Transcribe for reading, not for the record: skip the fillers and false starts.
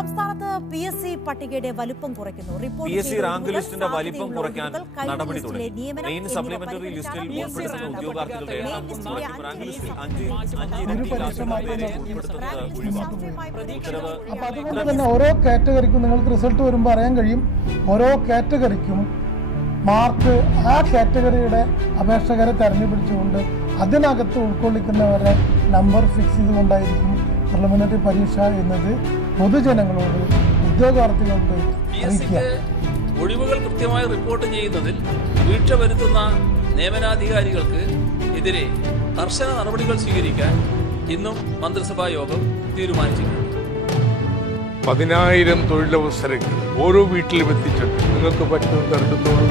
സംസ്ഥാനത്ത് PSC പട്ടികയുടെ വലിപ്പം കുറയ്ക്കുന്നു. PSC റാങ്ക് ലിസ്റ്റിന്റെ വലിപ്പം കുറയ്ക്കാൻ നടപടി തുടങ്ങി. മെയിൻ സപ്ലിമെന്ററി ലിസ്റ്റിൽ ഉൾപ്പെടുത്തുന്ന ഉദ്യോഗാർത്ഥികളുടെ എണ്ണം കുറയ്ക്കും. റാങ്ക് ലിസ്റ്റിൽ 5 അതുകൊണ്ട് തന്നെ ഓരോ കാറ്റഗറിക്കും നിങ്ങൾക്ക് റിസൾട്ട് വരുമ്പോൾ അറിയാൻ കഴിയും. ഓരോ കാറ്റഗറിക്കും മാർക്ക് ആ കാറ്റഗറിയുടെ അപേക്ഷകരെ തെരഞ്ഞെടുപ്പിച്ചുകൊണ്ട് അതിനകത്ത് ഉൾക്കൊള്ളിക്കുന്നവരെ നമ്പർ ഫിക്സ് ചെയ്തുകൊണ്ടായിരിക്കും പാർലമെന്ററി പരീക്ഷ എന്നത് പൊതുജനങ്ങളോട് ഉദ്യോഗാർത്ഥികളോട് അറിയിക്കുക. ഒഴിവുകൾ കൃത്യമായി റിപ്പോർട്ട് ചെയ്യുന്നതിൽ വീഴ്ച വരുത്തുന്ന നിയമനാധികാരികൾക്ക് എതിരെ കർശന നടപടികൾ സ്വീകരിക്കാൻ ഇന്നും മന്ത്രിസഭാ യോഗം തീരുമാനിച്ചിട്ടുണ്ട്. 10,000 തൊഴിലവസരങ്ങൾ ഓരോ വീട്ടിലും എത്തിച്ചിട്ട് നിങ്ങൾക്ക് പറ്റുന്ന കണ്ടെത്തോളൂ.